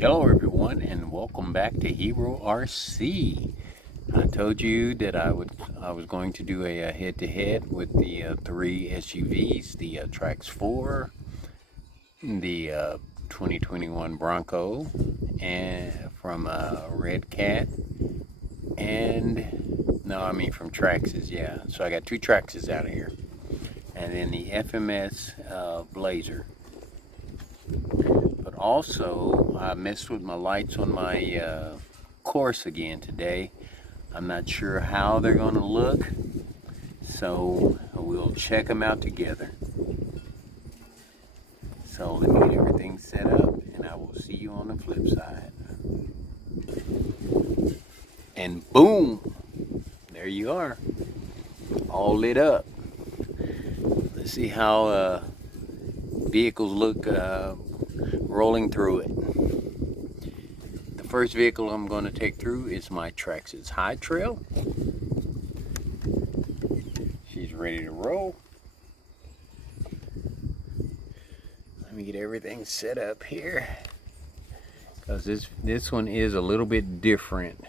Hello everyone, and welcome back to HERORC. I told you that I was going to do a head-to-head with the three SUVs, the Trax 4, the 2021 Bronco, and from Red Cat, and no, I mean from Traxxas, yeah. So I got two Traxxas out of here, and then the FMS Blazer. But also, I messed with my lights on my course again today. I'm not sure how they're going to look, so we'll check them out together. So let me get everything set up, and I will see you on the flip side. And boom! There you are, all lit up. Let's see how vehicles look rolling through it. The first vehicle I'm going to take through is my Traxxas High Trail. She's ready to roll. Let me get everything set up here, because this one is a little bit different.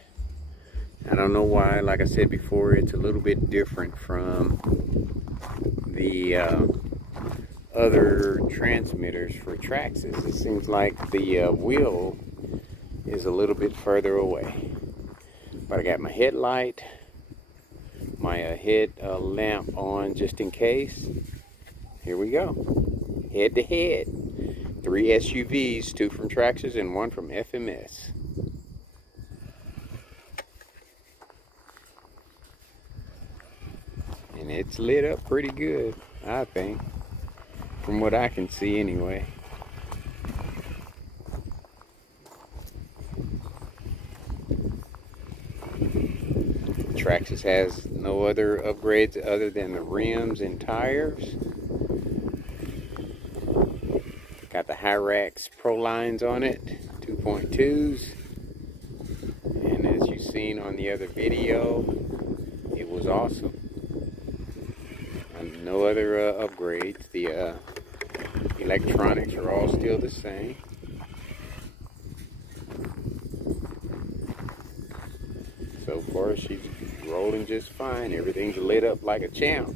I don't know why. Like I said before, it's a little bit different from the other transmitters for Traxxas. It seems like the wheel is a little bit further away. But I got my headlight, my head lamp on just in case. Here we go. Head to head. 3 SUVs, 2 from Traxxas and 1 from FMS. And it's lit up pretty good, I think, from what I can see anyway. Traxxas has no other upgrades other than the rims and tires. Got the HERORC Pro lines on it, 2.2s. And as you've seen on the other video, it was awesome. And no other upgrades. The electronics are all still the same. So far, she's rolling just fine. Everything's lit up like a champ.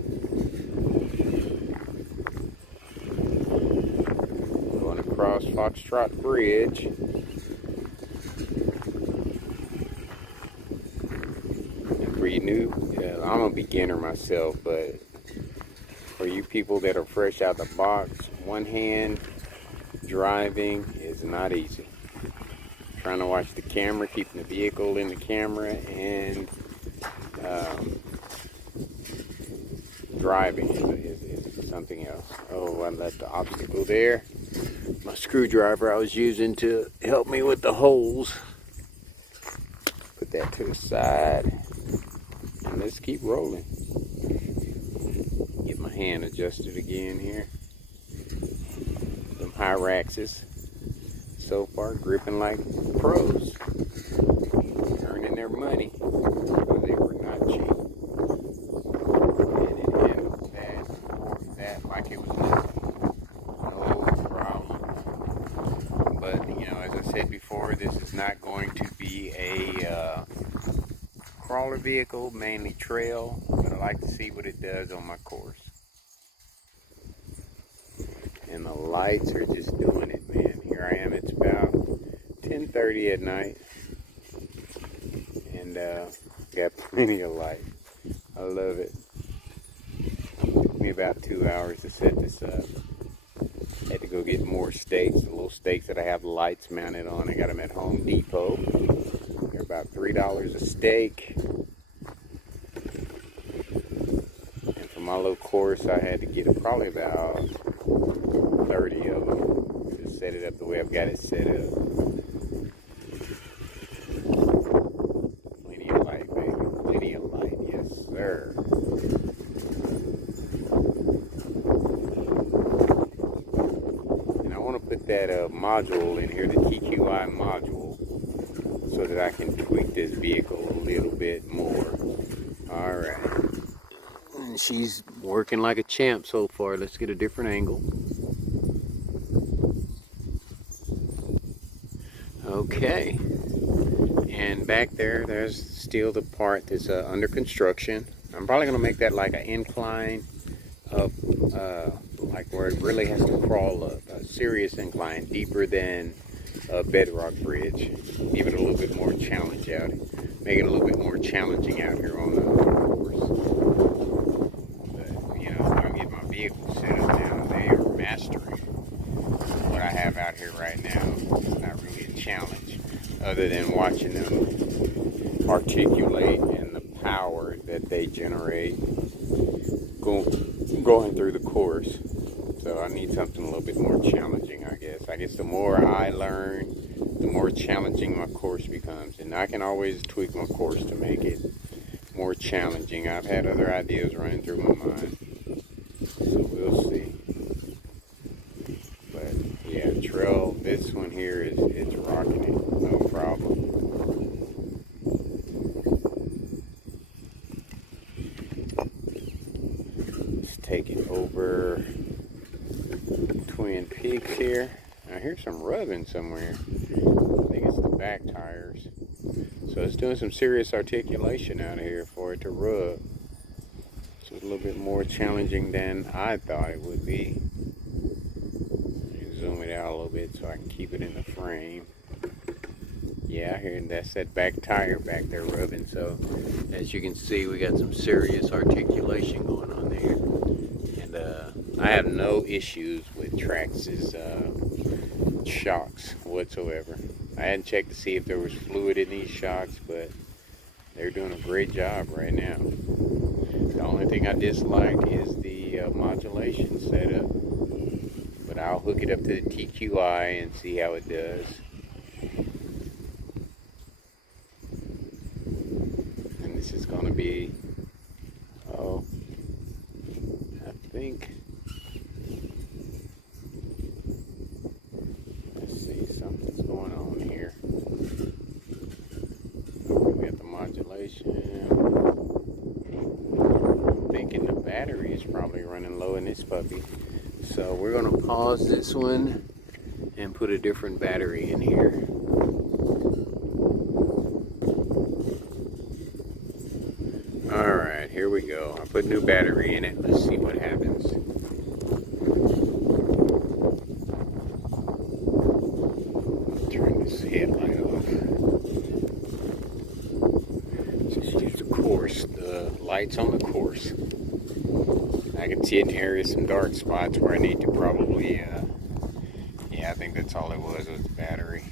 Going across FROXTROT Bridge. And for you new, I'm a beginner myself, but for you people that are fresh out the box, one-hand driving is not easy. Trying to watch the camera, keeping the vehicle in the camera, and driving is something else. Oh, I left the obstacle there. My screwdriver I was using to help me with the holes. Put that to the side. And let's keep rolling. Get my hand adjusted again here. Them HERORCs so far gripping like pros, earning their money, because they were not cheap. And it handled that like it was nothing. No problem. But you know, as I said before, this is not going to be a crawler vehicle, mainly trail, but I like to see what it does on my course. And the lights are just doing it, man. Here I am, it's about 10:30 at night, and got plenty of light. I love it. It took me about 2 hours to set this up. Had to go get more stakes, the little stakes that I have the lights mounted on. I got them at Home Depot. They're about $3 a stake. And for my little course, I had to get probably about 30 of them to set it up the way I've got it set up. Plenty of light, baby. Plenty of light. Yes, sir. And I want to put that module in here, the TQI module, so that I can tweak this vehicle a little bit more. All right. And she's working like a champ so far. Let's get a different angle. Okay, and back there, there's still the part that's under construction. I'm probably going to make that like an incline of, like where it really has to crawl up, a serious incline, deeper than a bedrock bridge. Give it a little bit more challenge out, make it a little bit more challenging out here on the course. But, you know, I'm going to get my vehicle set up now. They are mastering what I have out here right now. It's not really a challenge, other than watching them articulate and the power that they generate going through the course. So I need something a little bit more challenging, I guess. I guess the more I learn, the more challenging my course becomes. And I can always tweak my course to make it more challenging. I've had other ideas running through my mind. So we'll see. But yeah, trail, this one here it's rocking it, no problem. Let's take it over Twin Peaks here. I hear some rubbing somewhere. I think it's the back tires. So it's doing some serious articulation out here for it to rub. So it's a little bit more challenging than I thought it would be. Zoom it out a little bit so I can keep it in the frame. Yeah, I hear that's that back tire back there rubbing. So as you can see, we got some serious articulation going on there. And I have no issues with Traxxas shocks whatsoever. I hadn't checked to see if there was fluid in these shocks, but they're doing a great job right now. The only thing I dislike is the modulation setup, but I'll hook it up to the TQI and see how it does. And this is going to be, oh, I think, let's see, something's going on here. We got the modulation. I'm thinking the battery is probably running low in this puppy. So we're going to pause this one and put a different battery in here. Alright, here we go. I put new battery in it. Let's see what happens. Turn this headlight off. Just use the course, the lights on the course. I can see in the area some dark spots where I need to probably, yeah, I think that's all it was the battery.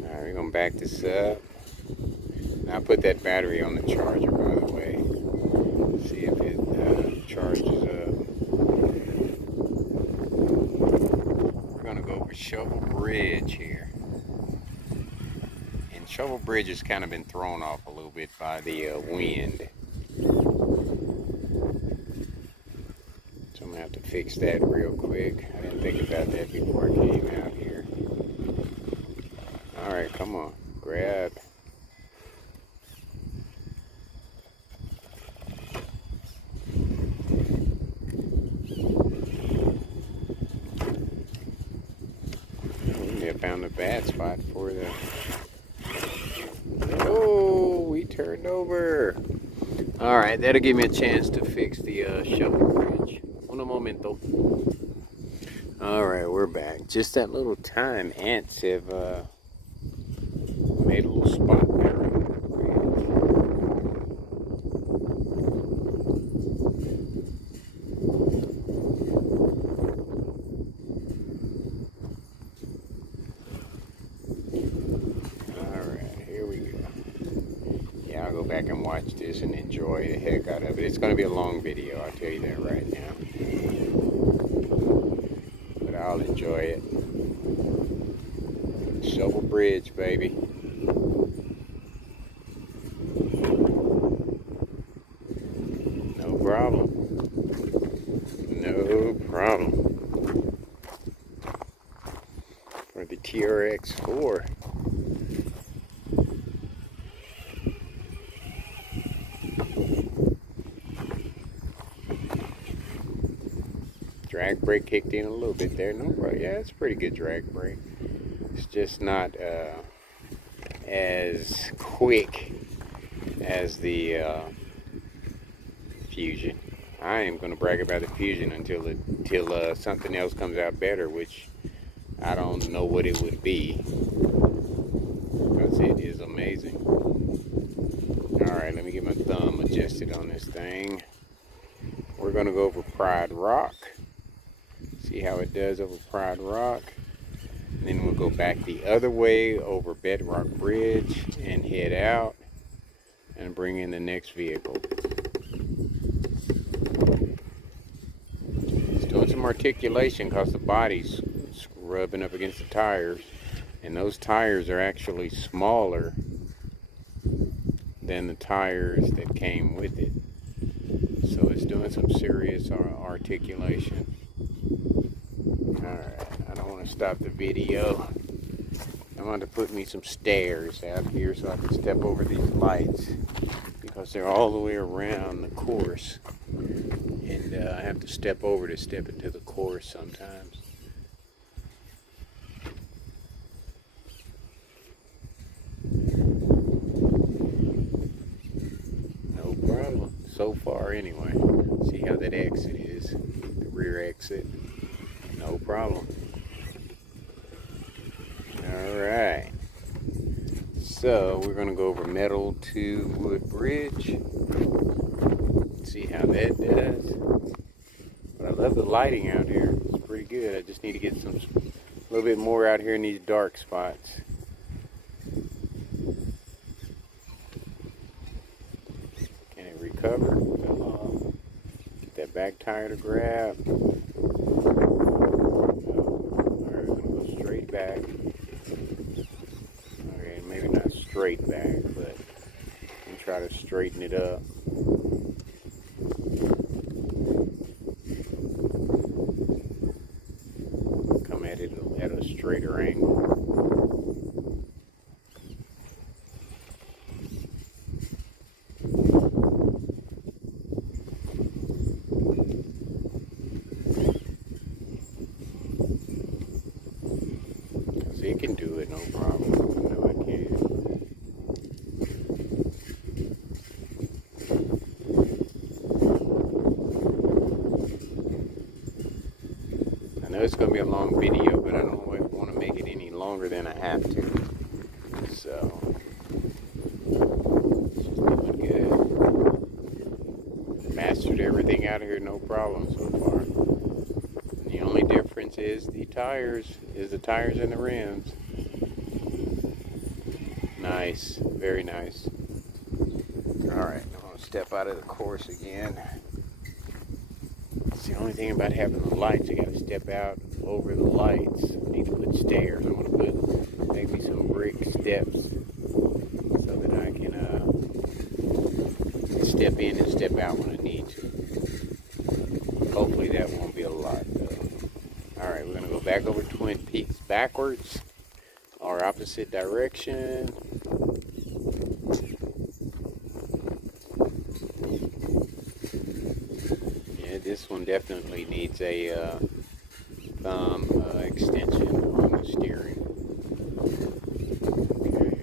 Alright, we're going to back this up. Now I put that battery on the charger, by the way. See if it charges up. Shovel Bridge here, and Shovel Bridge has kind of been thrown off a little bit by the wind, so I'm gonna have to fix that real quick. I didn't think about that before I came out here. All right, come on, grab. Found a bad spot for the, oh, we turned over. All right, that'll give me a chance to fix the shovel bridge. Un momento. All right, we're back. Just that little time ants have made a little spot there on the bridge. I'll go back and watch this and enjoy the heck out of it. It's going to be a long video, I'll tell you that right now. But I'll enjoy it. Shovel Bridge, baby. No problem. No problem. For the TRX4. drag brake kicked in a little bit there. No problem. Yeah, it's a pretty good drag brake. It's just not as quick as the Fusion. I am going to brag about the Fusion until something else comes out better, which I don't know what it would be, because it is amazing. Alright, let me get my thumb adjusted on this thing. We're going to go over Pride Rock. See how it does over Pride Rock. And then we'll go back the other way over Bedrock Bridge and head out and bring in the next vehicle. It's doing some articulation because the body's rubbing up against the tires, and those tires are actually smaller than the tires that came with it, so it's doing some serious articulation. Alright, I don't want to stop the video. I'm going to put me some stairs out here so I can step over these lights, because they're all the way around the course, and I have to step over to step into the course sometimes. No problem. So far anyway. See how that exit is. The rear exit. No problem. Alright. So we're going to go over Metal to Wood Bridge. See how that does. But I love the lighting out here. It's pretty good. I just need to get a little bit more out here in these dark spots. Can it recover? Get that back tire to grab. Alright, we're going to go straight back. Okay, maybe not straight back, but we'll try to straighten it up. Come at it at a straighter angle. It can do it, no problem. I know it can. I know it's going to be a long video, but I don't want to make it any longer than I have to. So, it's just doing good. Mastered everything out of here, no problem so far. The only difference is the tires and the rims. Nice, very nice. Alright, I'm going to step out of the course again. It's the only thing about having the lights. You got to step out over the lights. I need to put stairs. I'm going to put maybe some brick steps so that I can step in and step out when I need to. Hopefully that won't be a lot though. Alright, we're going to go back over Twin Peaks backwards, or opposite direction. Yeah, this one definitely needs a thumb extension on the steering. Okay.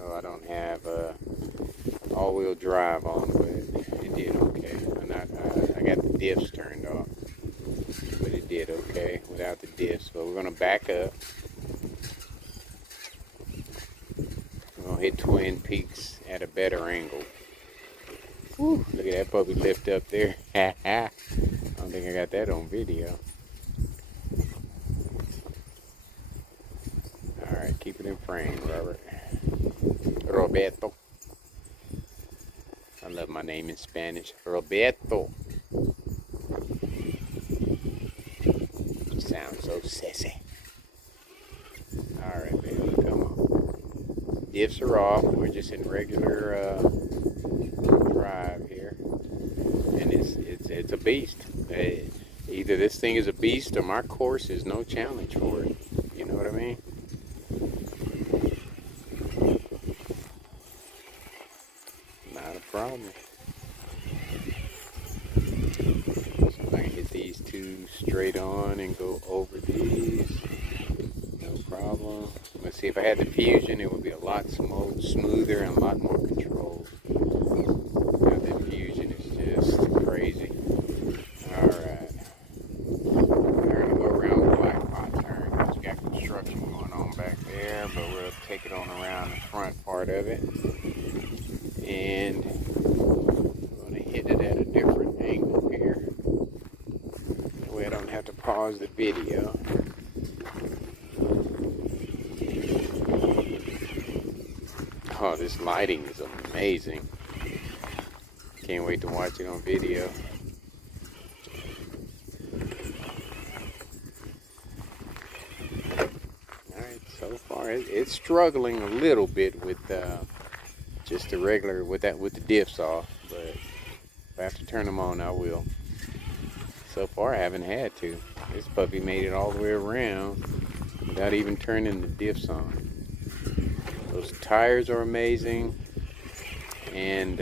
Oh, I don't have all-wheel drive on, but it did okay. I got the diffs turned off, but it did okay without the diffs. But we're going to back up. We're going to hit Twin Peaks at a better angle. Whew, look at that puppy lift up there. I don't think I got that on video. Alright, keep it in frame, Robert. Roberto. I love my name in Spanish. Roberto. You sound so sassy. Alright, baby, come on. Diffs are off. We're just in regular drive here. And it's a beast. Either this thing is a beast or my course is no challenge for it. You know what I mean? Not a problem. to straight on and go over these. No problem. Let's see, if I had the Fusion, it would be a lot smoother and a lot more controlled. Now the Fusion is just crazy. Alright. We're going to go around the black pot turn. It's got construction going on back there, but we'll take it on around the front part of it. And I'm going to hit it at a different angle here. That way I don't have to pause the video. Oh, this lighting is amazing. Can't wait to watch it on video. Alright, so far it's struggling a little bit with just the regular, with the diffs off, but if I have to turn them on, I will. So far I haven't had to. This puppy made it all the way around without even turning the diffs on. Those tires are amazing, and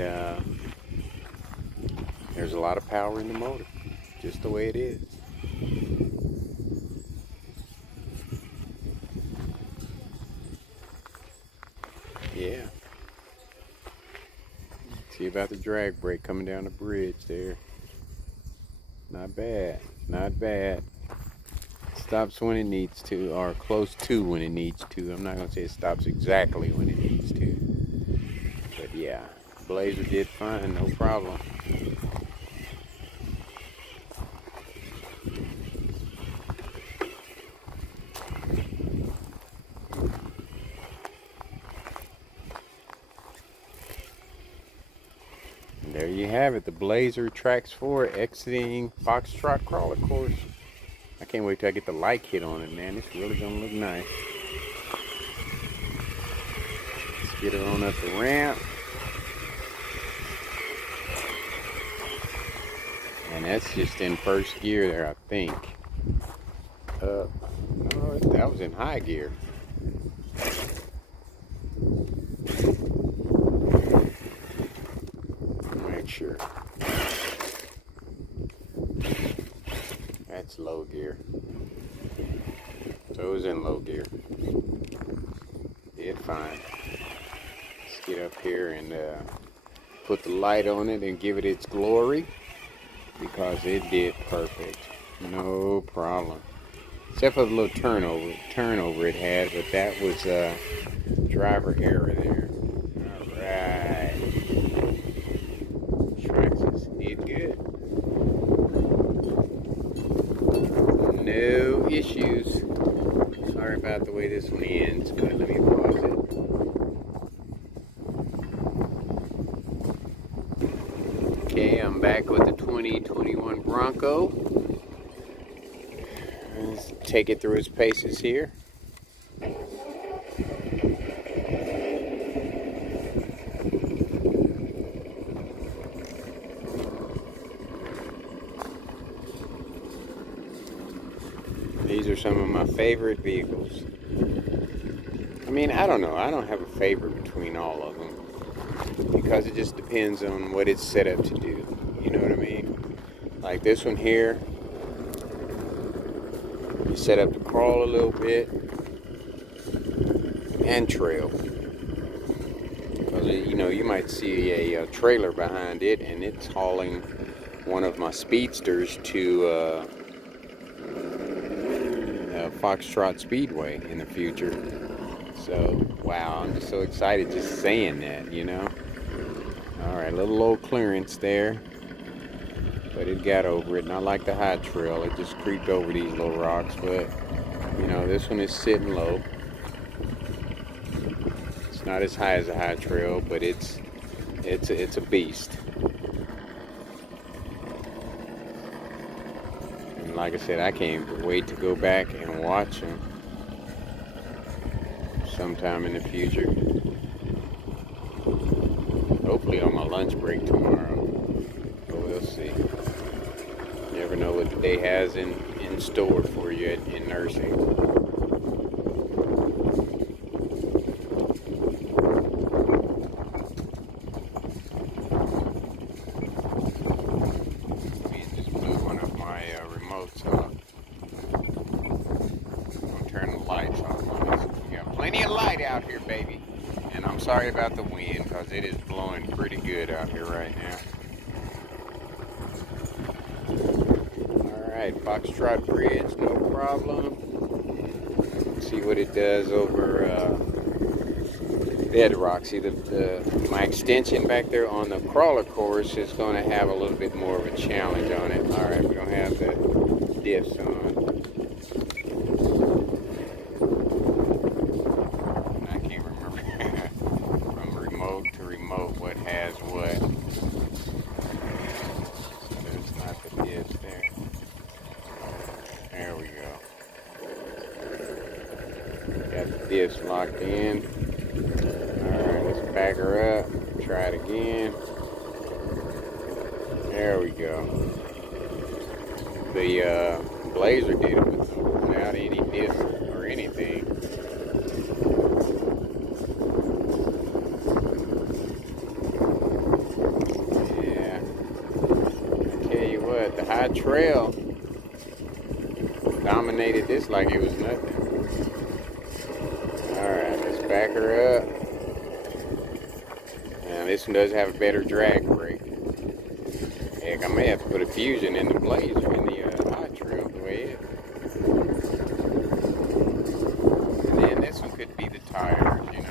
there's a lot of power in the motor, just the way it is. Yeah. See about the drag brake coming down the bridge there. Not bad, not bad. Stops when it needs to, or close to when it needs to. I'm not going to say it stops exactly when it needs to. But yeah, Blazer did fine, no problem. And there you have it, the Blazer Trax 4 exiting Foxtrot crawler course. I can't wait till I get the light kit on it, man. It's really gonna look nice. Let's get her on up the ramp. And that's just in first gear there, I think. No, that was in high gear. Make sure. That's low gear. So it was in low gear. Did fine. Let's get up here and put the light on it and give it its glory, because it did perfect. No problem. Except for the little turnover it had, but that was driver error there. Alright. Traxxas did good. No issues. Sorry about the way this one ends, but let me pause it. Okay, I'm back with the 2021 Bronco. Let's take it through its paces here. These are some of my favorite vehicles. I mean, I don't know. I don't have a favorite between all of them, because it just depends on what it's set up to do. You know what I mean? Like this one here, you set up to crawl a little bit and trail. Because, you know, you might see a trailer behind it, and it's hauling one of my speedsters to Foxtrot Speedway in the future. So, wow, I'm just so excited just saying that, you know. Alright, a little low clearance there, but it got over it. Not like the high trail, it just creeped over these little rocks, but, you know, this one is sitting low. It's not as high as a high trail, but it's a beast. Like I said, I can't wait to go back and watch them sometime in the future. Hopefully on my lunch break tomorrow. But we'll see. You never know what the day has in store for you in nursing. Just blew one of my remotes. light out here, baby. And I'm sorry about the wind because it is blowing pretty good out here right now. Alright, Foxtrot Bridge, no problem. Let's see what it does over bedrock. See, my extension back there on the crawler course is going to have a little bit more of a challenge on it. Alright, we don't have the diffs on. I can't remember from remote to remote what has what. There's not the diffs there. There we go. Got the diffs locked in. Alright, let's back her up. Try it again. There we go. The Blazer did it without any diffs or anything. Yeah. I tell you what, the high trail dominated this like it was nothing. Alright, let's back her up. Now this one does have a better drag brake. Heck, I may have to put a fusion in the Blazer in the high trail the way it is. And then this one could be the tires, you know.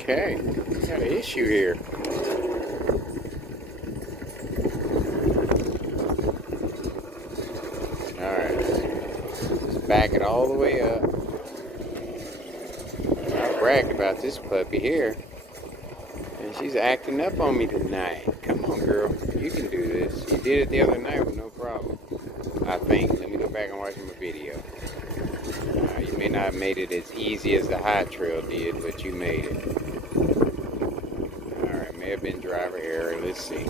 Okay, we got an issue here. Alright, let's back it all the way up. I bragged about this puppy here, and she's acting up on me tonight. Come on, girl, you can do this. You did it the other night with no problem, I think. Let me go back and watch my video. You may not have made it as easy as the high trail did, but you made it. May have been driver error. Let's see.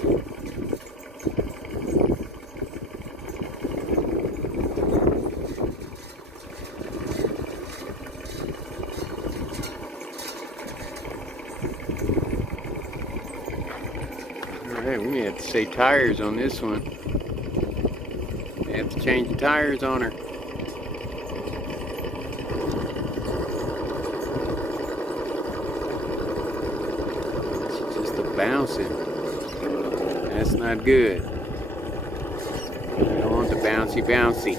Alright, we may have to say tires on this one. May have to change the tires on her. Bouncing. That's not good. You don't want the bouncy.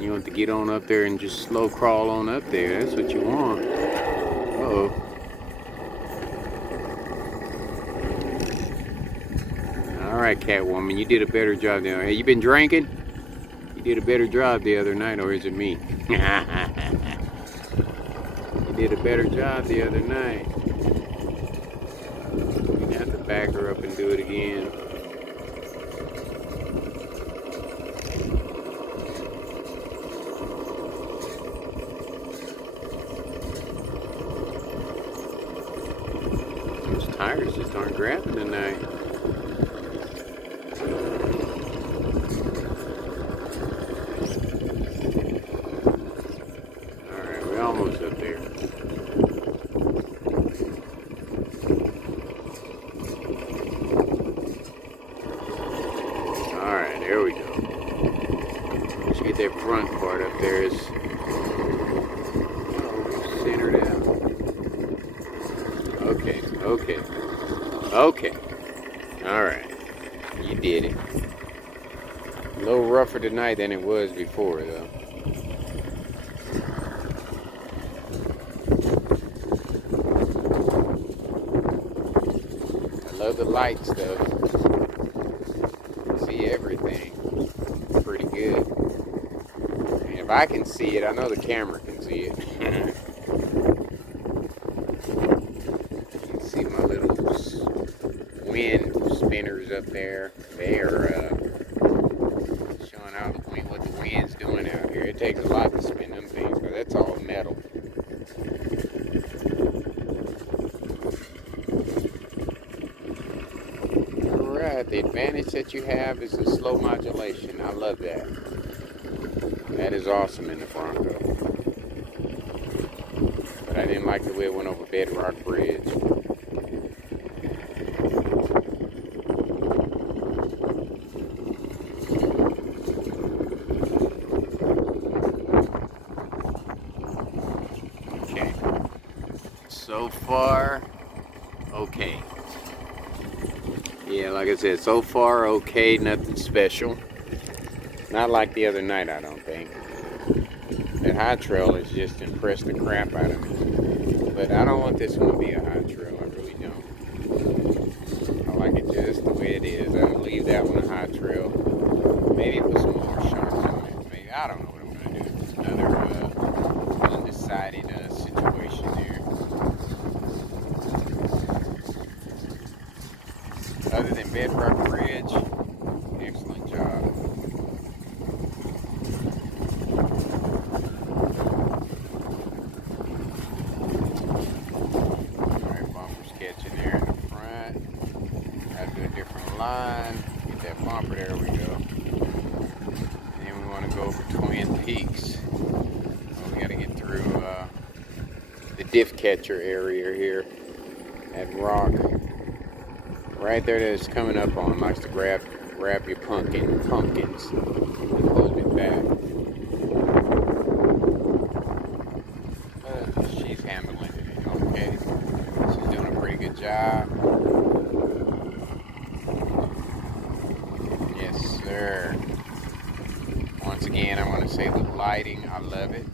You want to get on up there and just slow crawl on up there. That's what you want. Uh-oh. Alright, Catwoman, you did a better job the other night. Hey, you been drinking? You did a better job the other night, or is it me? You did a better job the other night. Back her up and do it again. Those tires just aren't grabbing tonight. Alright, we're almost up there. There we go. Let's get that front part up there is centered out. Okay. Alright. You did it. A little rougher tonight than it was before, though. I love the lights, though. See everything pretty good. And if I can see it, I know the camera can see it. You can see my little wind spinners up there. They are showing out what the wind's doing out here. It takes a lot to spin them things, because that's all metal. Alright, the advantage that you have is the slow modulation. I love that. That is awesome in the Bronco. But I didn't like the way it went over Bedrock Bridge. Okay. So far, okay. Yeah, like I said, so far okay, nothing special. Not like the other night, I don't think. That high trail has just impressed the crap out of me. But I don't want this one to be a high trail, I really don't. I like it just the way it is. I'll leave that one a high trail. Maybe put some more sharks on it. Maybe, I don't know what I'm going to do. It's another undecided situation there. Other than Bedrock Bridge, excellent job. Alright, bumper's catching there in the front. Gotta do a different line. Get that bumper, there we go. And then we want to go over Twin Peaks. We gotta get through the diff catcher area here at Rock. Right there that it's coming up on, likes to grab your pumpkins and hold it back. She's handling it okay. She's doing a pretty good job. Yes, sir. Once again, I want to say the lighting, I love it.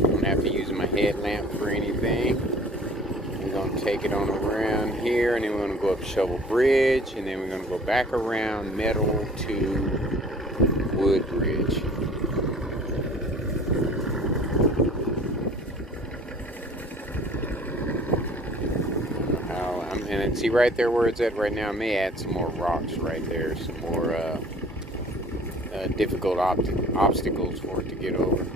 Don't have to use my headlamp for anything. We're going to take it on around here, and then we're going to go up Shovel Bridge, and then we're going to go back around Metal to Wood Bridge. And see right there where it's at right now, I may add some more rocks right there, some more difficult obstacles for it to get over.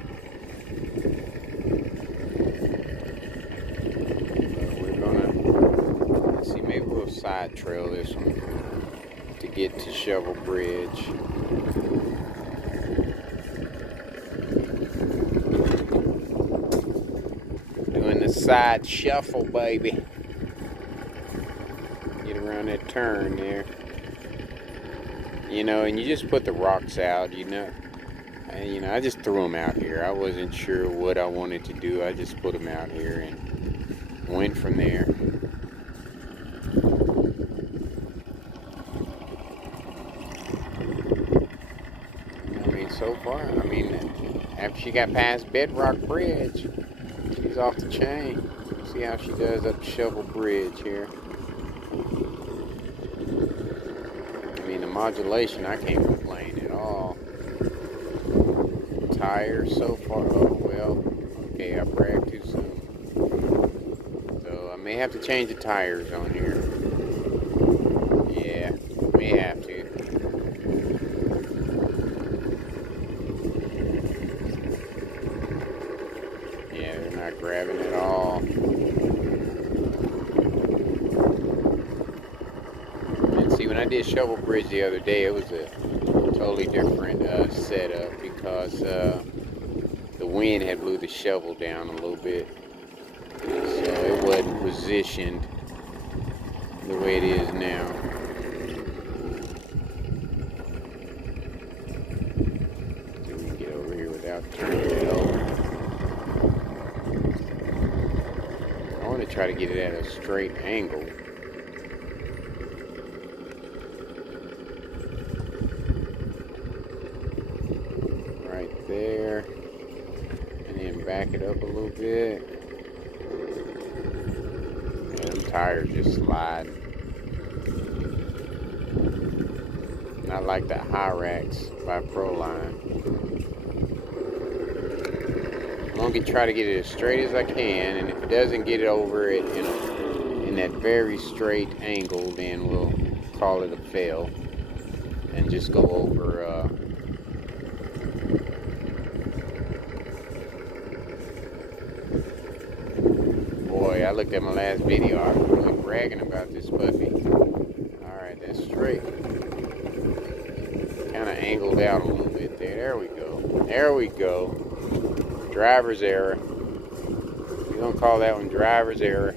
Maybe we'll side trail this one to get to Shovel Bridge. Doing the side shuffle, baby. Get around that turn there. You know, and you just put the rocks out, you know. And, I just threw them out here. I wasn't sure what I wanted to do. I just put them out here and went from there. So far, after she got past Bedrock Bridge, she's off the chain. See how she does up Shovel Bridge here. The modulation, I can't complain at all. Tires so far, oh well, okay, I bragged too soon. So I may have to change the tires on here. Yeah, may have to. Grabbing it all. And see, when I did Shovel Bridge the other day, it was a totally different setup because the wind had blew the shovel down a little bit, so it wasn't positioned the way it is now. So we can get over here without turning it over. Try to get it at a straight angle. Right there. And then back it up a little bit. Yeah, them tires just slide. Not like the HERORC by Proline. I'm going to try to get it as straight as I can, and if it doesn't get it over it in that very straight angle, then we'll call it a fail and just go over boy, I looked at my last video, I was really bragging about this puppy. Alright, that's straight. Kind of angled out a little bit there. There we go. There we go. Driver's error. We're gonna call that one driver's error.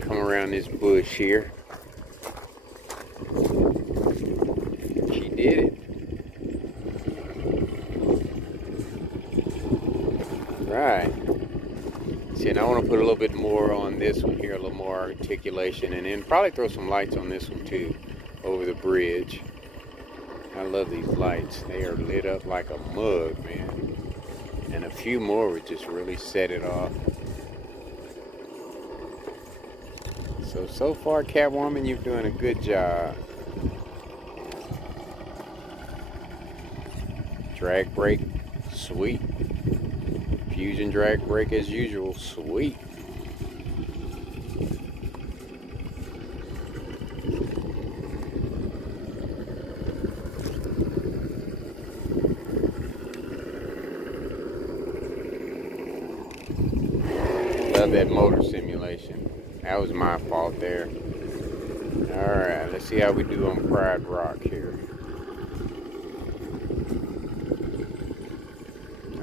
Come around this bush here. She did it. Right. See, and I want to put a little bit more on this one here, a little more articulation, and then probably throw some lights on this one too, over the bridge. I love these lights. They are lit up like a mug, man. And a few more would just really set it off. So far, Catwoman, you're doing a good job. Drag brake, sweet. Fusion drag brake as usual, sweet. Love that motor simulation. That was my fault there. Alright, let's see how we do on Pride Rock here.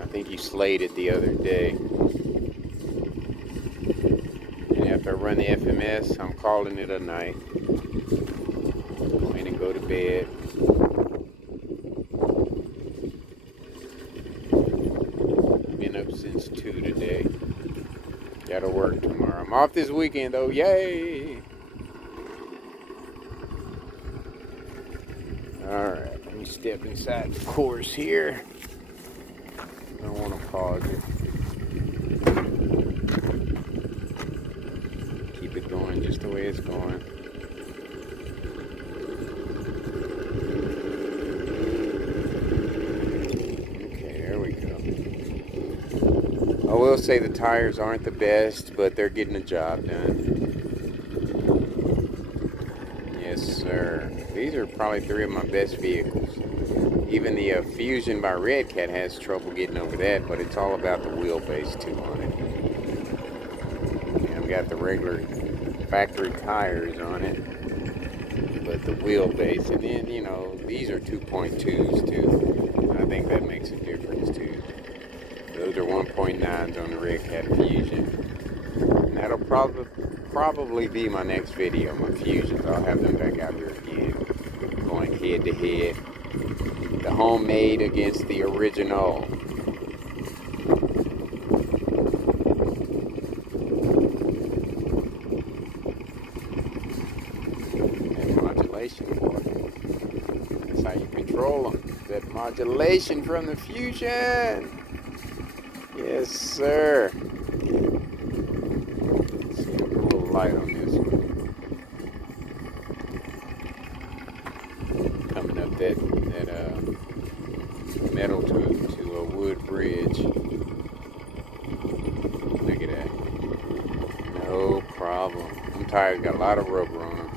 I think you slayed it the other day. And after I run the FMS, I'm calling it a night. Go in and go to bed. Been up since 2 today. Gotta work tomorrow. I'm off this weekend though, yay! Alright, let me step inside the course here. I don't want to pause it. Keep it going just the way it's going. Okay, there we go. I will say the tires aren't the best, but they're getting the job done. Yes, sir. These are probably 3 of my best vehicles. Even the Fusion by Red Cat has trouble getting over that, but it's all about the wheelbase too on it. And I've got the regular factory tires on it, but the wheelbase, and then, you know, these are 2.2s too. I think that makes a difference too. Those are 1.9s on the Red Cat Fusion. And that'll probably be my next video, my Fusions. I'll have them back out here again, going head to head. The homemade against the original. That modulation, boy. That's how you control them. That modulation from the Fusion. Yes, sir. Let's see, I'll put a little light on this one. Coming up that metal to a wood bridge. Look at that. No problem. Them tires got a lot of rubber on them.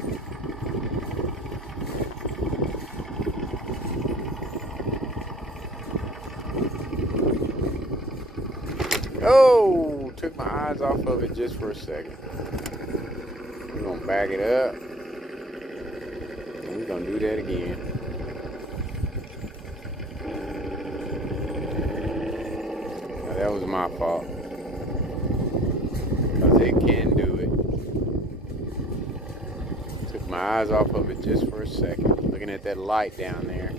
Oh, took my eyes off of it just for a second. We're gonna back it up. And we're gonna do that again. That was my fault, because it can do it. Took my eyes off of it just for a second. Looking at that light down there,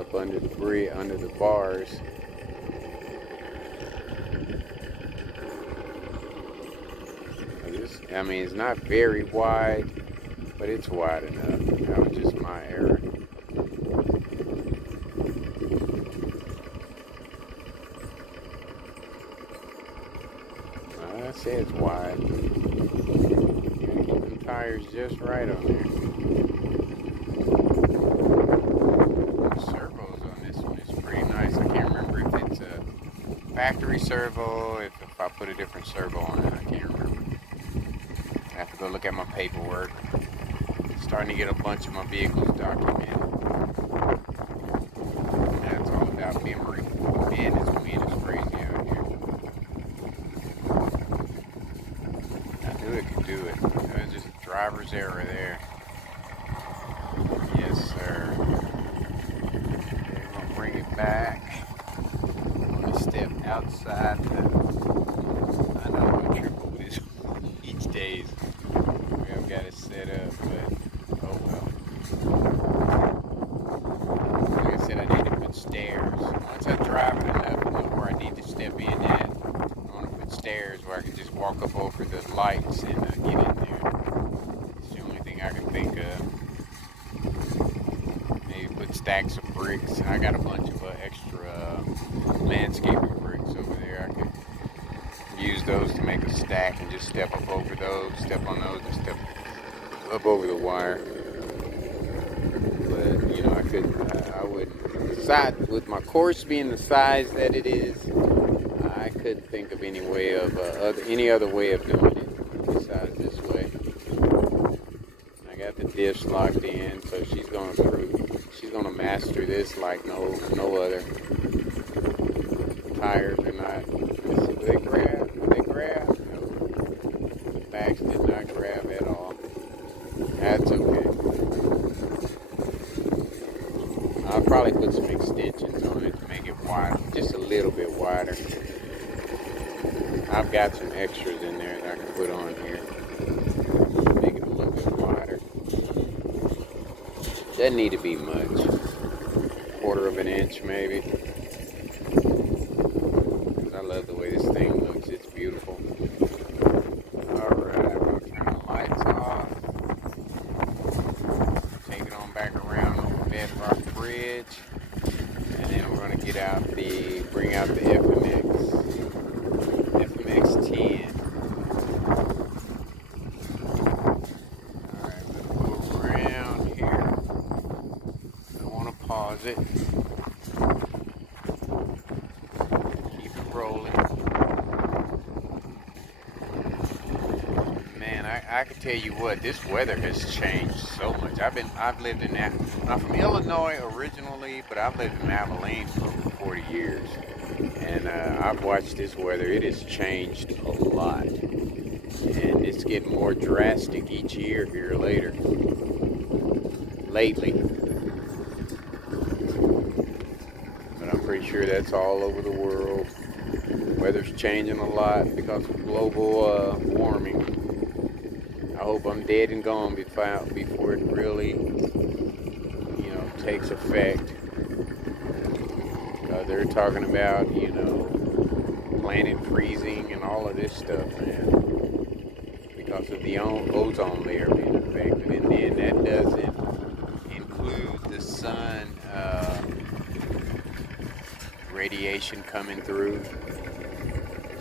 up under the bridge, under the bars. I mean, it's not very wide, but it's wide enough. That was just my error. I say it's wide. Keep them tires just right on there. The servos on this one is pretty nice. I can't remember if it's a factory servo, if I put a different servo on it. I can't remember. I have to go look at my paperwork. Starting to get a bunch of my vehicles documented. That's all about memory. Man, this wind is crazy out here. I knew it could do it. It was just a driver's error there. Yes, sir. side. I know I'm gonna trip over this each day. I've got it set up, but oh well. Like I said, I need to put stairs. Once I drive it enough, I know where I need to step in at. I want to put stairs where I can just walk up over the lights and get in there. It's the only thing I can think of. Maybe put stacks of bricks. I got a bunch of extra landscaping bricks over there. I could use those to make a stack and just step up over those, step on those, and step up over the wire. But you know, I would decide with my course being the size that it is. I couldn't think of any way of any other way of doing it besides this way. I got the dish locked in, so she's gonna master this like no other. Tires are not. Will they grab? No. The backs did not grab at all. That's okay. I'll probably put some extensions on it to make it wider, just a little bit wider. I've got some extras in there that I can put on here. Make it a little bit wider. Doesn't need to be much. 1/4 of an inch maybe. I love the way this thing looks. It's beautiful. Alright, we'll turn the lights off. Take it on back around over Bedrock Bridge. And then we're going to bring out the FMX 10. Alright, we'll move around here. I want to pause it. Keep it rolling. Man, I can tell you what, this weather has changed so much. I've lived in that. I'm from Illinois originally, but I've lived in Abilene for over 40 years. And I've watched this weather. It has changed a lot. And it's getting more drastic each year here lately. But I'm pretty sure that's all over the world. Weather's changing a lot because of global warming. I hope I'm dead and gone before it really, takes effect. They're talking about, planet freezing and all of this stuff, man, because of the ozone layer being affected. And then that doesn't include the sun radiation coming through.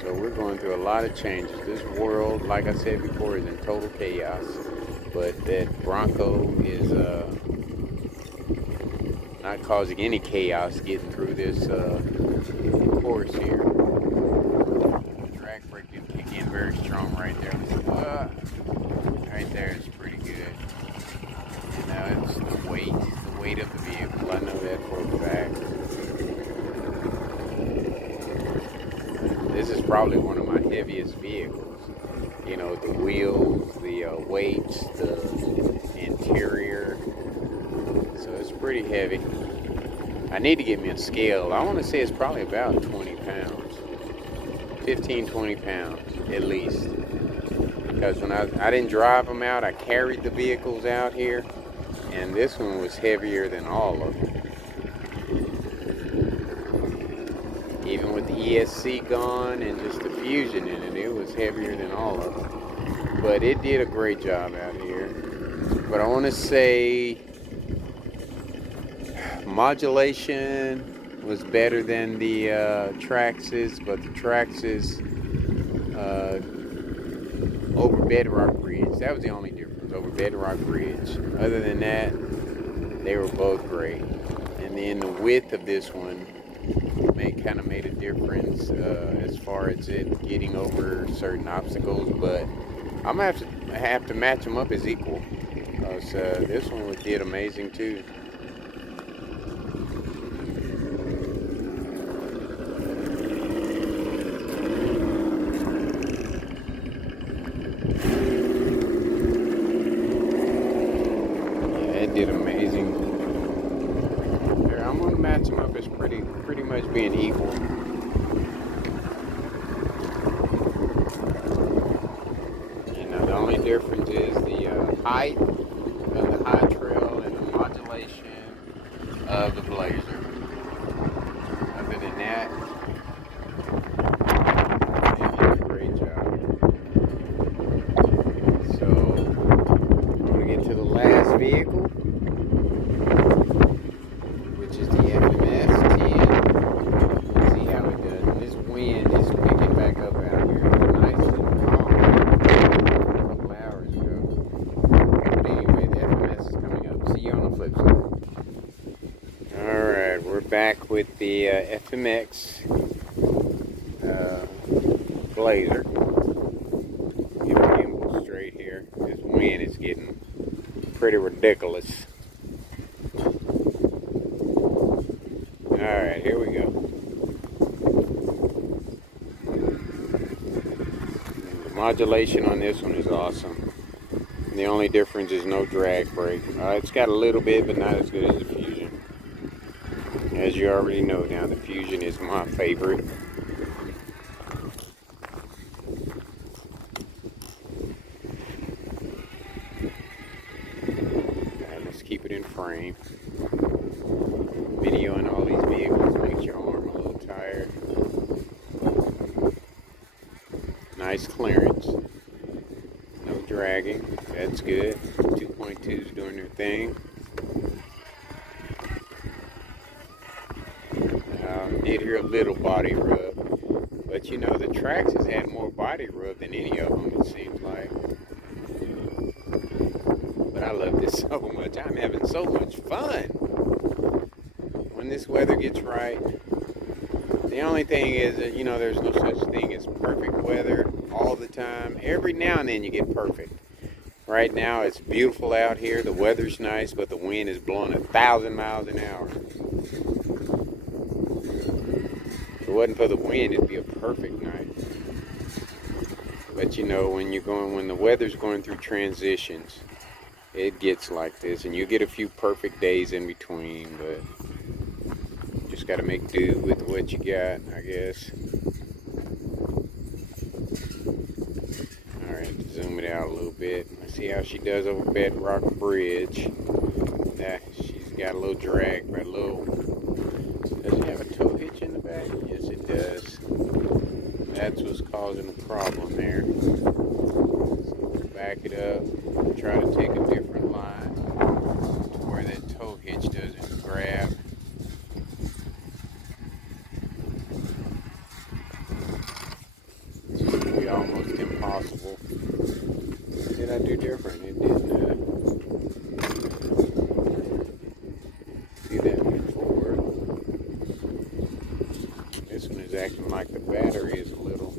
So we're going through a lot of changes. This world, like I said before, is in total chaos. But that Bronco is not causing any chaos getting through this course here. The drag brake didn't kick in very strong right there. Right there is pretty good. And now it's the weight of the vehicle. I know that for a fact. This is probably one of my heaviest vehicles. The wheels, the weights, the interior. So it's pretty heavy. I need to get me a scale. I want to say it's probably about 20 pounds. 15, 20 pounds at least. Because when I didn't drive them out, I carried the vehicles out here. And this one was heavier than all of them. Even with the ESC gone and just the Fusion in it, it was heavier than all of them. But it did a great job out here. But I want to say modulation was better than the Traxxas, but the Traxxas over Bedrock Bridge, that was the only difference, over Bedrock Bridge. Other than that, they were both great. And then the width of this one kind of made a difference as far as it getting over certain obstacles, but I'm gonna have to match them up as equal, because this one did amazing too. Yeah, it did amazing. I'm gonna match them up as pretty much being equal. height of the high trail and the modulation of the Blazer. Other than that, they did a great job. So I'm going to get to the last vehicle, which is the FMS 10. See how it does. And this wind is picking back up out here. It was nice and calm a couple hours ago. But anyway, the FMS is coming up. See you on the flip side. Alright, we're back with the FMX Blazer. Get my gimbal straight here. This wind is getting pretty ridiculous. Alright, here we go. The modulation on this one is awesome. And the only difference is no drag brake. It's got a little bit, but not as good as the Fusion. As you already know now, the Fusion is my favorite. Alright, let's keep it in frame. Videoing all these vehicles makes your arm a little tired. Nice clearance. No dragging. That's good. 2.2's doing their thing. Did hear a little body rub, but you know, the Trax has had more body rub than any of them, it seems like. But I love this so much. I'm having so much fun when this weather gets right. The only thing is that, you know, there's no such thing as perfect weather all the time. Every now and then you get perfect. Right now it's beautiful out here, the weather's nice, but the wind is blowing 1,000 miles an hour. If it wasn't for the wind, it'd be a perfect night. But you know, when the weather's going through transitions, it gets like this, and you get a few perfect days in between, but just got to make do with what you got, I guess. All right, zoom it out a little bit. Let's see how she does over Bedrock Bridge. She's got a little drag, but a little. Does it have a tow hitch in the back? Yes, it does. That's what's causing the problem there. So back it up. Try to take a different line to where that tow hitch doesn't grab. It's going to be almost impossible. What did I do different? It didn't do that before. This one is acting like the battery is a little.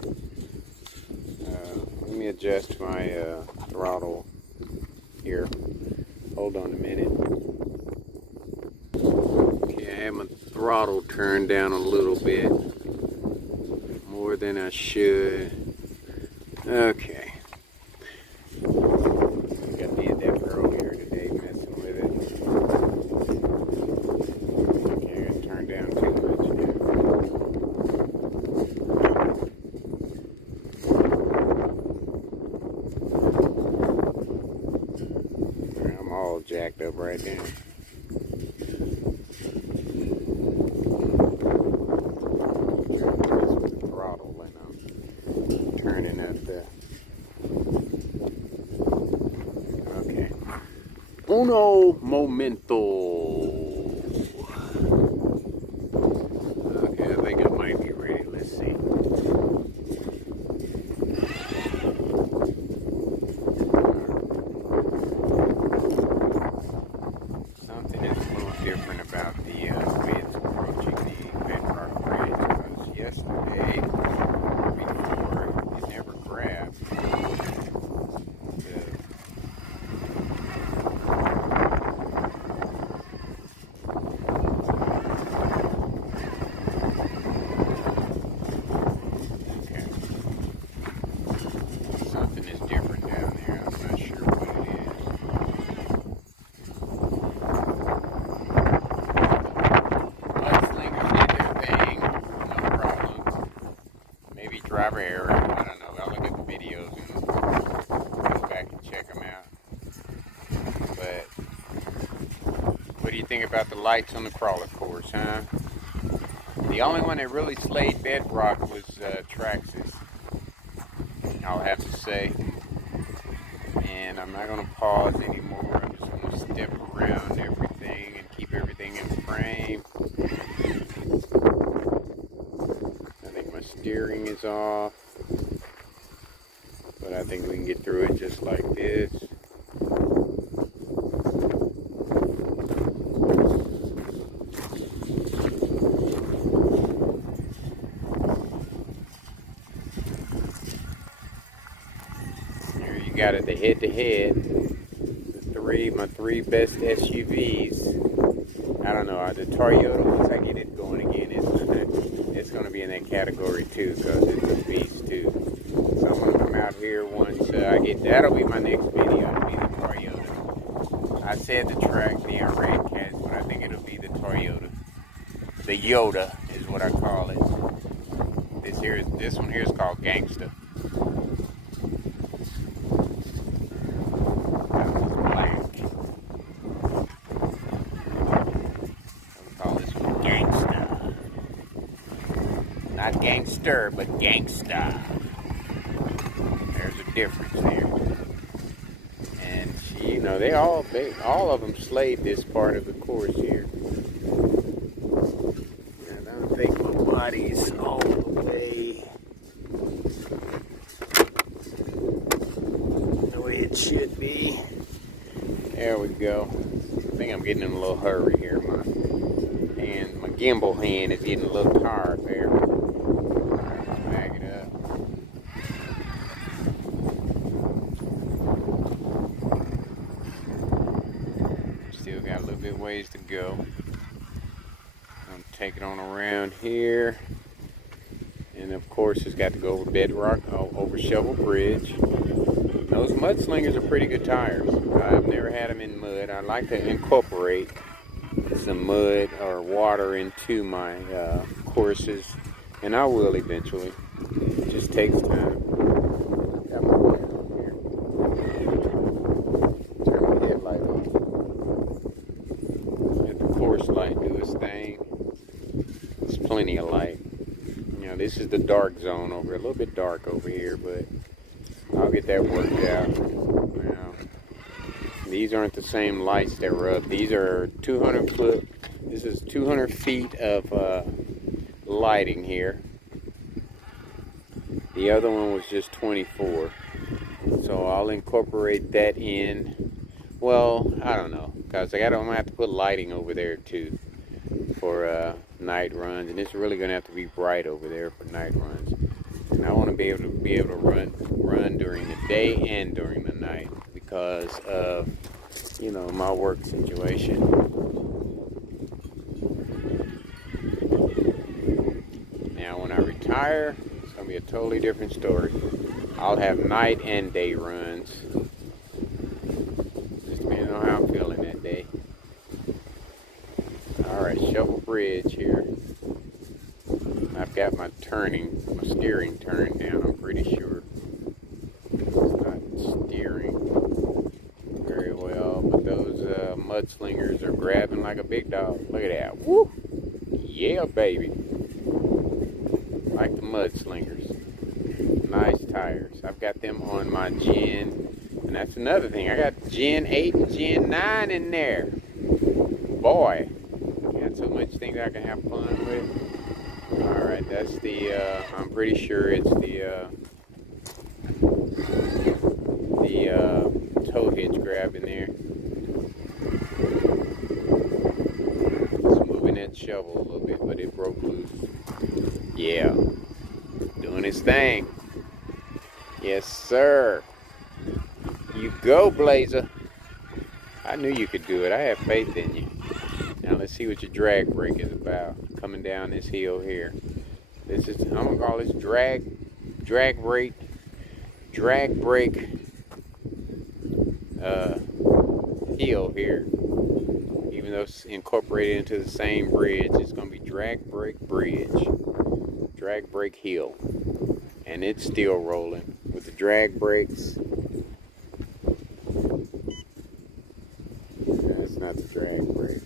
Let me adjust my throttle here. Hold on a minute. Okay, I have my throttle turned down a little bit. More than I should. Okay. Got me at that girl here today messing with it. Okay, I got turned down too much now. I'm all jacked up right now. Turning at the okay. Uno momento. Okay, I think I might be ready. Let's see. Something is a little different about the way it's approaching the Bedrock Bridge, because yesterday it never grabbed. Okay. Something is different down there. I'm not sure what it is. Mudslingers did their thing. No problem. Maybe driver error. I don't know. I'll look at the videos and go back and check them out. think about the lights on the crawler course, huh? The only one that really slayed bedrock was Traxxas, I'll have to say. And I'm not going to pause anymore. I'm just going to step around everything and keep everything in frame. I think my steering is off, but I think we can get through it just like this. Got it, the head-to-head, my three best SUVs. I don't know, the Toyota, once I get it going again, it's going to be in that category too, because it's a beast too. So I'm going to come out here once I get, that'll be my next video, it'll be the Toyota. I said the track, the Iran Cats, but I think it'll be the Toyota. The Yoda is what I call it. This one here is called Gangsta. Not gangster, but gangsta. There's a difference there. And you know, all of them slayed this part of the course here. And I don't think my body's all the way the way it should be. There we go. I think I'm getting in a little hurry here. My gimbal hand is getting a little tired there. Still got a little bit ways to go. I'm taking on around here, and of course it's got to go over bedrock, over shovel bridge. Those mudslingers are pretty good tires. I've never had them in mud. I like to incorporate some mud or water into my courses, and I will eventually. It just takes time. Got my light on here. Turn my headlight on. Let the course light do its thing. There's plenty of light. You know, this is the dark zone over, a little bit dark over here, but I'll get that worked out. Now, these aren't the same lights that were up. These are 200 foot. This is 200 feet of lighting here. The other one was just 24. So I'll incorporate that in. Well, I don't know, because I'm gonna have to put lighting over there too for night runs, and it's really gonna have to be bright over there for night runs. And I want to be able to run during the day and during the night because of, you know, my work situation. Now when I retire, it's going to be a totally different story. I'll have night and day runs, just depending on how I'm feeling that day. Alright, shovel bridge here. I've got my steering turned down, I'm pretty sure. It's not steering very well, but those mudslingers are grabbing like a big dog. Look at that. Woo! Yeah, baby. Like the mudslingers. Nice tires. I've got them on my Gen, and that's another thing. I got Gen 8 and Gen 9 in there. Boy, got so much things I can have fun with. Alright, that's the, I'm pretty sure it's the tow hitch grab in there. It's moving that shovel a little bit, but it broke loose. Yeah, doing its thing. Yes, sir. You go, Blazer. I knew you could do it. I have faith in you. Now let's see what your drag brake is about. Coming down this hill here. This is, I'm gonna call this drag brake hill here. Even though it's incorporated into the same bridge, it's gonna be drag brake bridge, drag brake hill, and it's still rolling with the drag brakes. That's not the drag brake.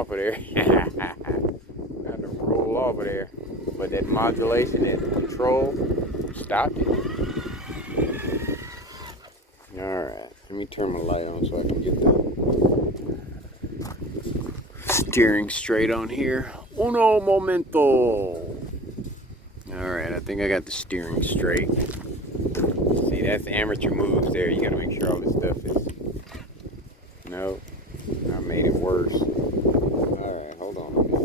off of there. Got to roll off of there. But that modulation, that control, stopped it. Alright, let me turn my light on so I can get the steering straight on here. Uno momento. Alright, I think I got the steering straight. See, that's amateur moves there. You gotta make sure all this stuff is... No, I made it worse. Alright, hold on a minute.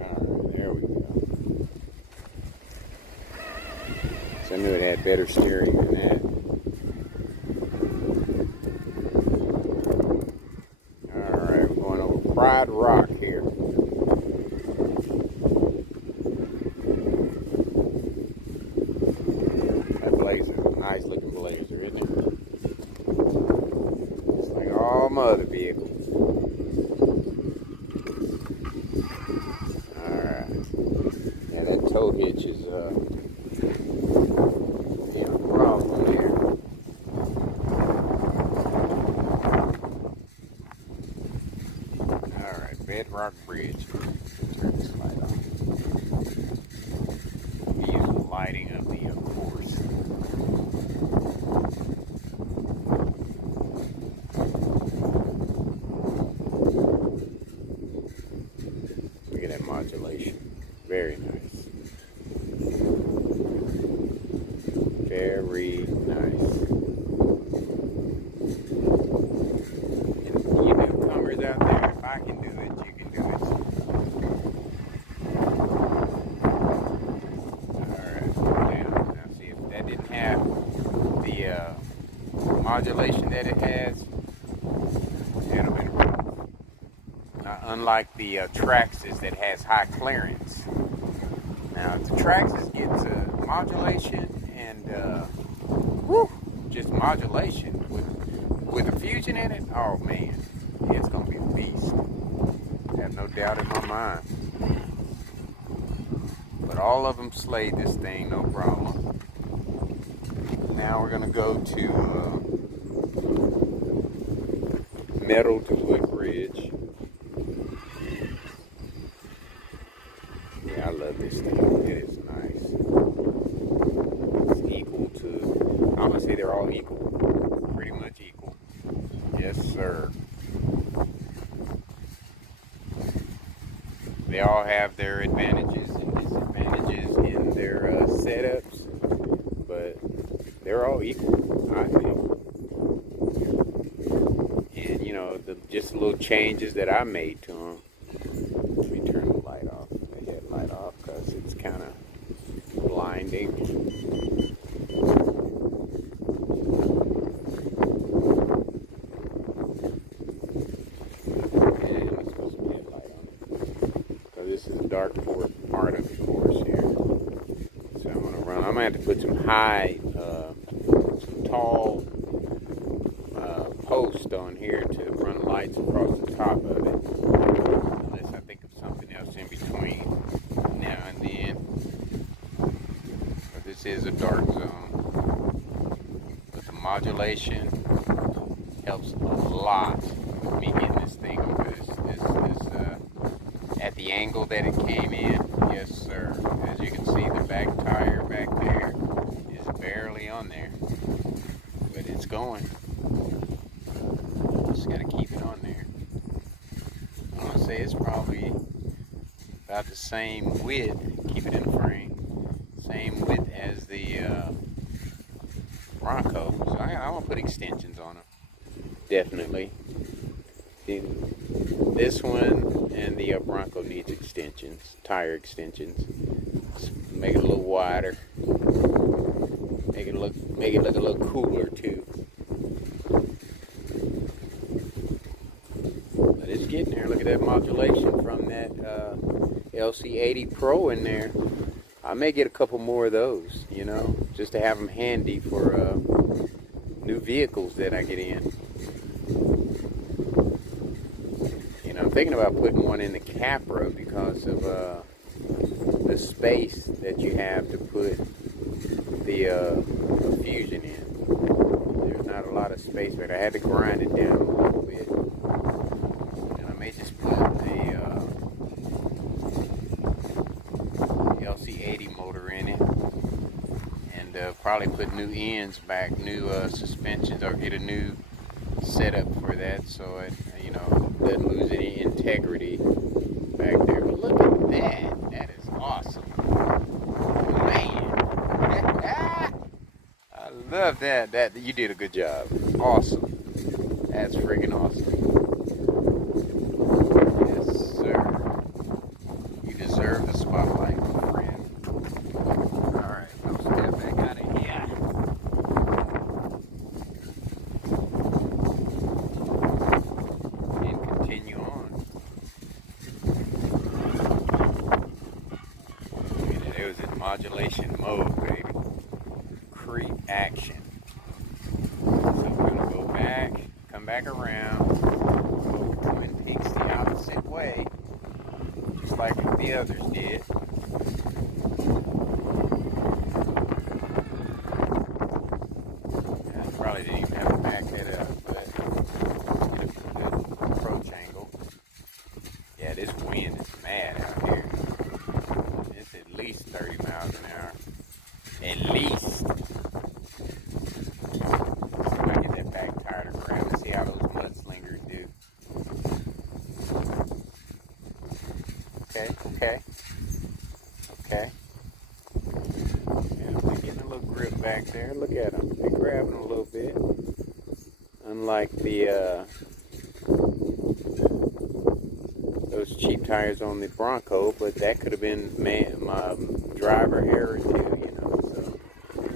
Alright, there we go. So I knew it had better steering than that. Alright, we're going over Fried Rock here. That blazer, nice looking blazer, isn't it? Just like all my other vehicles. Alright. Yeah, that tow hitch is being a problem there. Alright, Bedrock Bridge. Turn this light on. We use the lighting of the course. Look at that modulation. Very nice. Very nice. And you newcomers out there, if I can do it, you can do it. Alright, now see if that didn't have the modulation that it has, that'd have been rough. Now, unlike the Traxxas that has high clearance. Now, the Traxxas gets modulation and just modulation with a Fusion in it. Oh man, it's gonna be a beast. I have no doubt in my mind. But all of them slayed this thing, no problem. Now we're gonna go to Metal to Wood Bridge. Yeah, I love this thing. It is nice. It's equal to, I'm gonna say they're all equal. Pretty much equal. Yes, sir. They all have their advantages and disadvantages in their setups, but they're all equal, I think. And you know, just little changes that I made to them. Let me turn the light off, the headlight off, because it's kind of blinding. And let's put some headlight on it, because this is a dark part of the course here. So I'm going to run. I'm going to have to put some high, some tall post on here to run lights across the top of it, unless I think of something else in between now and then. But this is a dark zone, but the modulation helps a lot with me getting this thing over this at the angle that it came in. Yes sir, as you can see, the back tire back there is barely on there, but it's going. Just gotta keep it on there. I'm gonna say it's probably about the same width, keep it in the frame, same width as the Bronco. So I'm gonna put extensions on them, definitely. This one and the Bronco needs extensions, tire extensions. Let's make it a little wider, make it look a little cooler too. But it's getting there. Look at that modulation from that LC80 Pro in there. I may get a couple more of those, you know, just to have them handy for new vehicles that I get in. You know, I'm thinking about putting one in the Capra because of the space that you have to put the Fusion in. There's not a lot of space, but I had to grind it down a little bit. And I may just put a LC80 motor in it, and probably put new ends back, new suspensions, or get a new setup for that, so it, you know, doesn't lose any integrity back there. But look at that. That is awesome. Man. I love that. That you did a good job. Awesome. That's freaking awesome. Yes, sir. You deserve the spotlight, my friend. Alright, I'll step back out of here. And continue on. And it was in modulation mode, baby. Creep action. So we're gonna go back, come back around, go Twin Peaks the opposite way, just like the others did. I probably didn't even have to back that up, but let's get a good approach angle. Yeah, this wind is mad out here. It's at least 30 miles an hour. At least. I get that back tire to ground and see how those mudslingers do. Okay. Yeah, they're getting a little grip back there. Look at them. They're grabbing a little bit. Unlike the those cheap tires on the Bronco, but that could have been my driver error too, you know.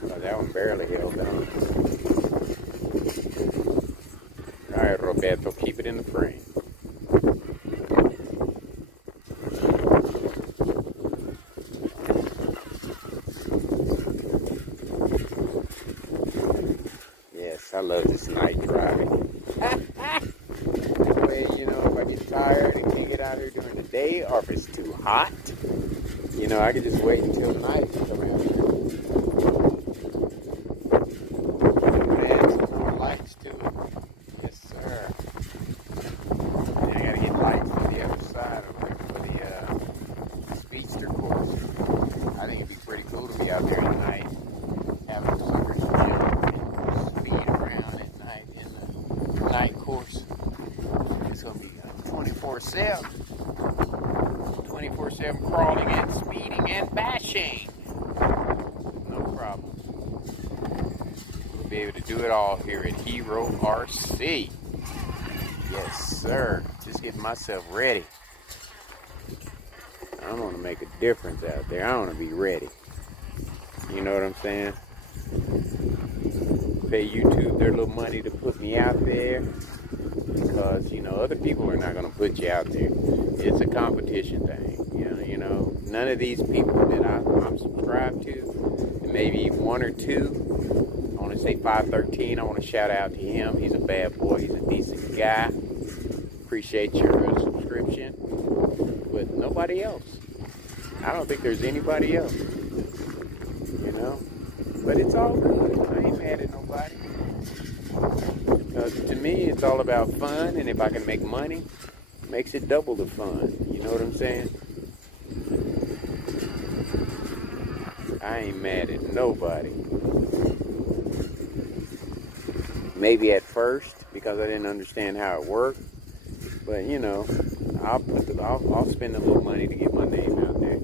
So that one barely held on. All right, Roberto, keep it in the frame. Yes, I love this night driving. That way, you know, if I get tired and can't get out here during the day, or if it's too hot, you know, I can just wait until night to come out here. Add some more lights to it. Yes, sir. And I gotta get lights on the other side over there for the speedster course. I think it'd be pretty cool to be out there at night, have those suckers jump and speed around at night in the night course. It's gonna be 24/7. 24/7 crawling and speeding and bashing. No problem. We'll be able to do it all here at HERORC. Yes, sir. Just getting myself ready. I want to make a difference out there. I want to be ready. You know what I'm saying? Pay YouTube their little money to put me out there. Because, you know, other people are not going to put you out there. It's a competition thing. You know, none of these people that I'm subscribed to, and maybe one or two, I want to say 513, I want to shout out to him. He's a bad boy. He's a decent guy. Appreciate your subscription. But nobody else. I don't think there's anybody else. You know? But it's all good. I ain't mad at nobody. Because to me, it's all about fun, and if I can make money, it makes it double the fun. You know what I'm saying? I ain't mad at nobody. Maybe at first, because I didn't understand how it worked. But, you know, I'll spend a little money to get my name out there.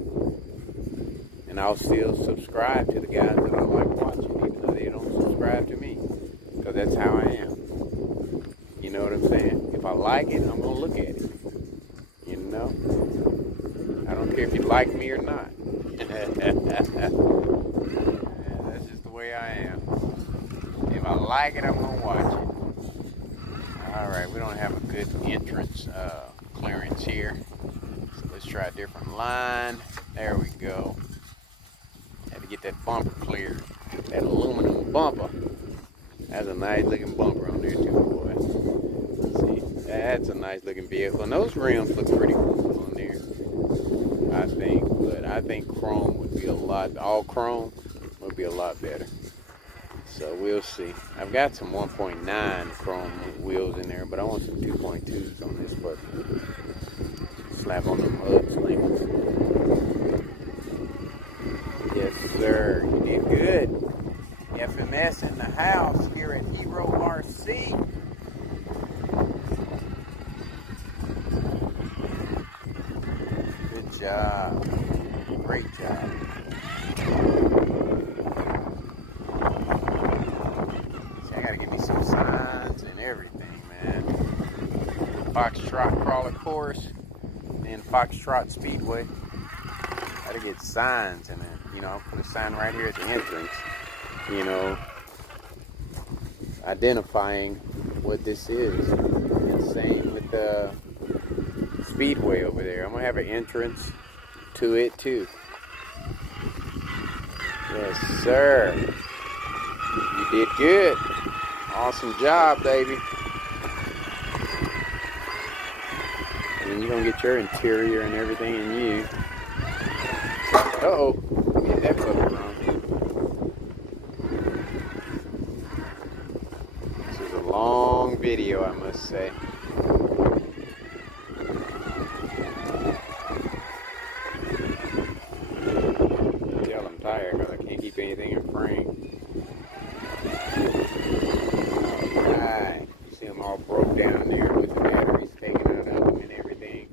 And I'll still subscribe to the guys that I like watching, even though they don't subscribe to me. Because that's how I am. You know what I'm saying? If I like it, I'm going to look at it. You know? I don't care if you like me or not. That's just the way I am. If I like it, I'm going to watch it. Alright, we don't have a good entrance clearance here. So let's try a different line. There we go. Had to get that bumper cleared. That aluminum bumper. That's a nice looking bumper on there too, boy. See, That's a nice looking vehicle. And those rims look pretty cool on there, I think. But I think chrome would be all chrome would be a lot better. So we'll see. I've got some 1.9 chrome wheels in there, but I want some 2.2s on this for slap on the mudslingers. Yes, sir. You did good. FMS in the house here at HERORC. Good job. Great job. See, I gotta give me some signs and everything, man. Foxtrot crawler course and Foxtrot Speedway. Gotta get signs and then, you know, put a sign right here at the entrance, you know, identifying what this is. And same with the Speedway over there. I'm gonna have an entrance to it too. Yes, sir. You did good. Awesome job, baby. And then you're gonna get your interior and everything in you. Uh-oh. Get that puppy wrong. This is a long video, I must say. Tell I'm tired because I can't keep anything in frame. Alright. You see them all broke down there with the batteries taken out of them and everything.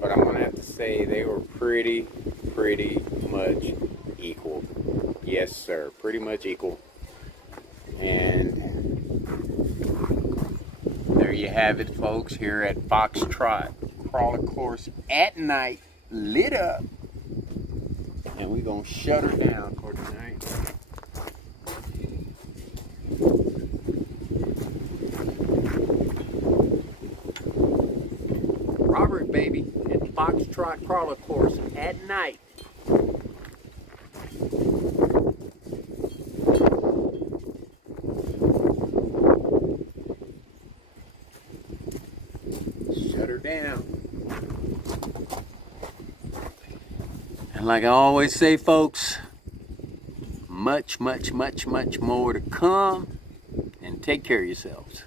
But I'm going to have to say they were pretty much equal. Yes, sir. Pretty much equal. And there you have it, folks, here at Foxtrot Crawler Course at night, lit up. And we're going to shut her down for tonight. Robert, baby, at Foxtrot Crawler Course at night. Shut her down. And like I always say, folks, much more to come, and take care of yourselves.